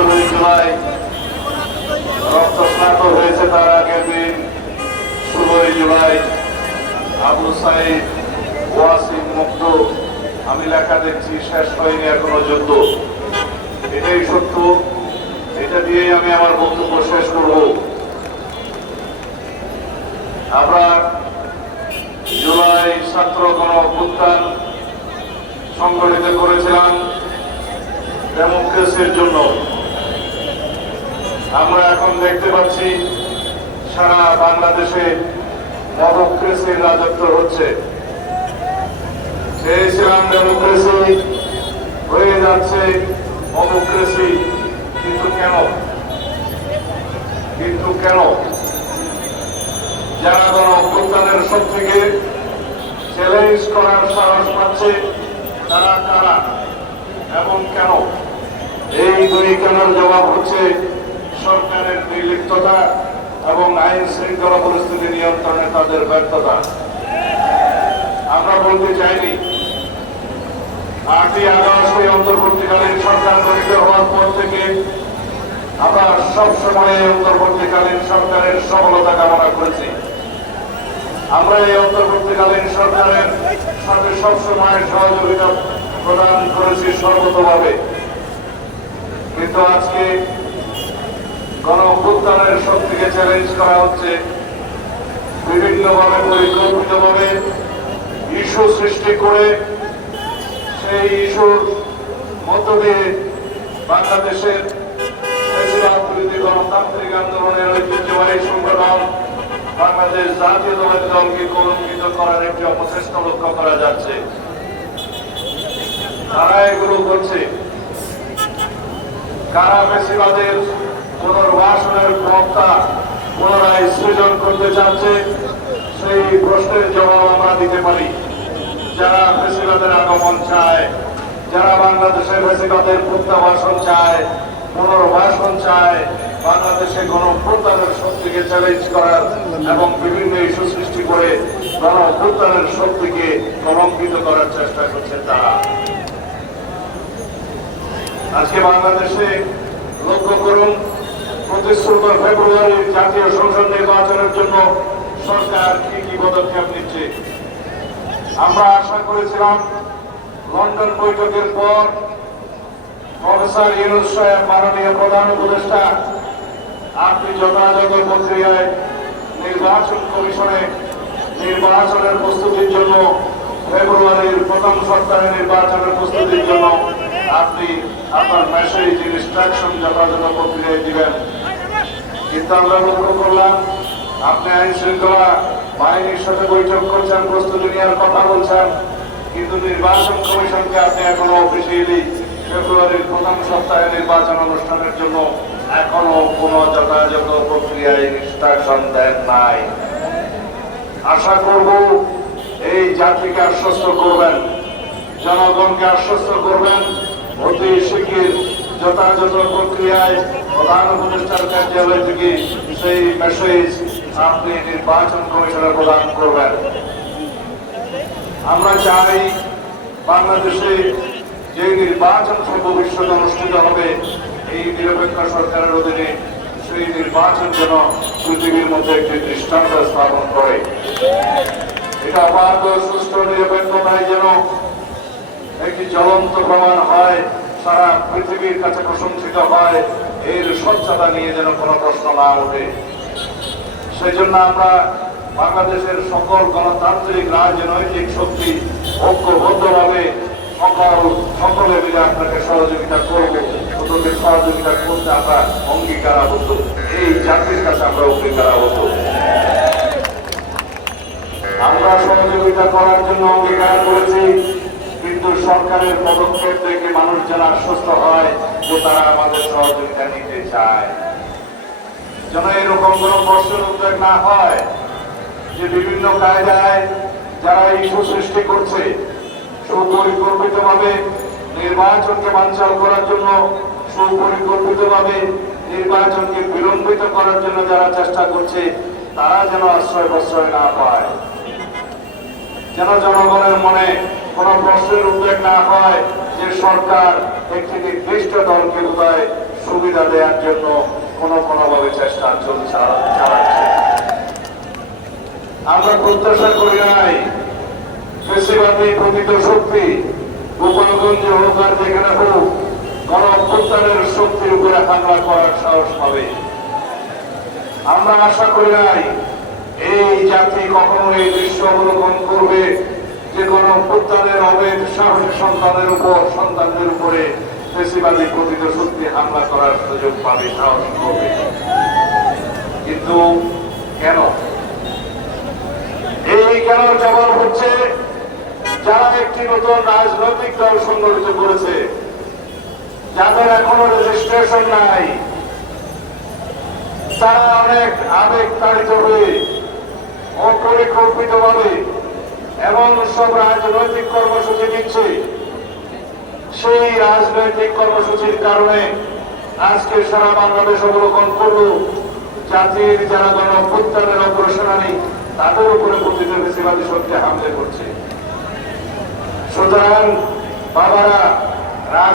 সতেরোই জুলাই রক্তস্নাত হয়েছে তার আগের দিন। ষোলোই জুলাই আবু সাইদ ওয়াসিম মুক্ত। আমি লেখা দেখছি, শেষ হয়নি এখনও যুদ্ধ। এটাই সত্য। এটা দিয়েই আমি আমার বক্তব্য শেষ করব। আমরা জুলাই ছাত্র গণ অভ্যুত্থান সংগঠিত করেছিলাম ডেমোক্রেসির জন্য। আমরা এখন দেখতে পাচ্ছি সারা বাংলাদেশে ডেমোক্রেসির রাজত্ব হচ্ছে। চেয়েছিলাম ডেমোক্রেসি হয়ে যাচ্ছে ডেমোক্রেসি কিন্তু কেন? কিন্তু কেন? যারা গণ অভ্যুত্থানের থেকে চ্যালেঞ্জ করার সাহস পাচ্ছে তারা কারা? এবং কেন? এই দুই কেনার জবাব হচ্ছে সরকারের নির্লিপ্ততা এবং আইন শৃঙ্খলা পরিস্থিতি নিয়ন্ত্রণে তাদের ব্যর্থতা। আমরা বলতে চাইনি, আটই আগস্ট এই অন্তর্বর্তীকালীন সরকার গঠিত হওয়ার পর থেকে আমরা সবসময় এই অন্তর্বর্তীকালীন সরকারের সফলতা কামনা করেছি। আমরা এই অন্তর্বর্তীকালীন সরকারের সাথে সবসময় সহযোগিতা প্রদান করেছি সর্বতভাবে। কিন্তু আজকে গণ অভ্যুত্থানের শক্তিকে চ্যালেঞ্জ করা হচ্ছে। বিভিন্নভাবে পরিকল্পিতভাবে ইস্যু সৃষ্টি করে সেই ইস্যুর মধ্য দিয়ে বাংলাদেশের গণতান্ত্রিক আন্দোলনের ঐতিহ্যবাহী সংগঠন বাংলাদেশ জাতীয়তাবাদী দলকে কলঙ্কিত করার একটি অপচেষ্টা লক্ষ্য করা যাচ্ছে। তারা এগুলো করছে। কারা বেশিবাদের পুনর্বাসনের ক্ষমতা পুনরায় সৃজন করতে চাচ্ছে, সেই প্রশ্নের জবাব আমরা দিতে পারি। যারা বেশিবাদের আগমন চায়, যারা বাংলাদেশের বেশিবাদের প্রত্যাবাসন চায়, পুনর্বাসন চায়, বাংলাদেশে গণঅভ্যুত্থানের শক্তিকে চ্যালেঞ্জ করার এবং বিভিন্ন ইস্যু সৃষ্টি করে গণঅভ্যুত্থানের শক্তিকে কলঙ্কিত করার চেষ্টা করছে তারা। আজকে বাংলাদেশে লক্ষ্য করুন প্রতিশ্রুত ফেব্রুয়ারির জাতীয় সংসদ নির্বাচনের জন্য সরকার কি কি পদক্ষেপ নিচ্ছে? আমরা আশা করেছিলাম লন্ডন বৈঠকের পর প্রফেসর ইউনুস সাহেব মাননীয় প্রধান উপদেষ্টা আপনি যথাযথ প্রক্রিয়ায় নির্বাচন কমিশনে নির্বাচনের প্রস্তুতির জন্য ফেব্রুয়ারির প্রথম সপ্তাহে নির্বাচনের প্রস্তুতির জন্য আপনি আপনার মেসেজ ইনস্ট্রাকশন যথাযথ প্রক্রিয়ায় দিবেন। কিন্তু আমরা লক্ষ্য করলাম আপনি আইন শৃঙ্খলা বাহিনীর সাথে বৈঠক করছেন, প্রস্তুতি নেওয়ার কথা বলছেন, কিন্তু নির্বাচন কমিশনকে আপনি এখনও অফিসিয়ালি ফেব্রুয়ারির প্রথম সপ্তাহে নির্বাচন অনুষ্ঠানের জন্য এখনও কোনো যথাযথ প্রক্রিয়ায় ইনস্ট্রাকশন দেন নাই। আশা করব এই জাতিকে আশ্বস্ত করবেন, জনগণকে আশ্বস্ত করবেন, অতি শিগগির যথাযথ প্রক্রিয়ায় প্রধান উপদেষ্টার কার্যালয় থেকে সেই মেসেজ আপনি নির্বাচন কমিশনে প্রদান করবেন। আমরা চাই বাংলাদেশে যে নির্বাচন ভবিষ্যতে অনুষ্ঠিত হবে, এই নিরপেক্ষ সরকারের অধীনে সেই নির্বাচন যেন পৃথিবীর মধ্যে একটি দৃষ্টান্ত স্থাপন করে। এটা ও সুষ্ঠু নিরপেক্ষতায় যেন একটি জ্বলন্ত প্রমাণ হয় সারা পৃথিবীর কাছে প্রশংসিত হয়, এর স্বচ্ছতা নিয়ে যেন কোনো প্রশ্ন না ওঠে। সেই জন্য আমরা বাংলাদেশের সকল গণতান্ত্রিক, রাজনৈতিক শক্তি ঐক্যবদ্ধভাবে সকল সকলে মিলে আপনাকে সহযোগিতা করব। ওদেরকে সহযোগিতা করতে আমরা অঙ্গীকারাবদ্ধ। এই জাতির কাছে আমরা অঙ্গীকারাবদ্ধ। আমরা সহযোগিতা করার জন্য অঙ্গীকার করেছি। কিন্তু সরকারের পদক্ষেপ থেকে মানুষ যেন আশ্বস্ত হয় যে তারা আমাদের সহযোগিতা নিতে চায়। যেন এরকম কোন প্রশ্নের উদ্বেগ না হয় যে বিভিন্ন কায়দায় যারা ইস্যু সৃষ্টি করছে সুপরিকল্পিত ভাবে নির্বাচনকে বাঞ্চাল করার জন্য সুপরিকল্পিত ভাবে নির্বাচনকে বিলম্বিত করার জন্য যারা চেষ্টা করছে, তারা যেন আশ্রয় প্রশ্রয় না পায়। যেন জনগণের মনে কোনো প্রশ্নের উদ্বেগ না হয় যে সরকার একটি নির্দিষ্ট দলকে বোধহয় সুবিধা দেওয়ার জন্য কোনো কোনোভাবে চেষ্টা চালাচ্ছে। আমরা প্রত্যাশা করি নাই কৃষিবাদী প্রকৃত শক্তি, গোপালগঞ্জ হোক আর যেখানে হোক, গণ অভ্যুত্থানের শক্তির উপরে হামলা করার সাহস পাবে। আমরা আশা করি নাই, এই জাতি কখনো এই দৃশ্য অবলোকন করবে যে কোন অভ্যুত্থানের অবৈধ সাহসী সন্তানের উপর, সন্তানদের উপরে কৃষিবাদী প্রকৃত শক্তি হামলা করার সুযোগ পাবে সাহস করবে কিন্তু কেন? এই কেন জবাব হচ্ছে, যারা একটি নতুন রাজনৈতিক দল সংগঠিত করেছে, যাদের এখনও রেজিস্ট্রেশন নাই, তারা অনেক আবেগ তাড়িত হয়ে অপরিকল্পিত ভাবে এমন সব রাজনৈতিক কর্মসূচি দিচ্ছে সেই রাজনৈতিক কর্মসূচির কারণে আজকে সারা বাংলাদেশ অবলোকন করল, জাতির যারা গণ অভ্যুত্থানের অগ্রসেনানী, তাদের উপরে প্রতিটা বেশিরভাগ সত্যি হামলে করছে। সুতরাং বাবারা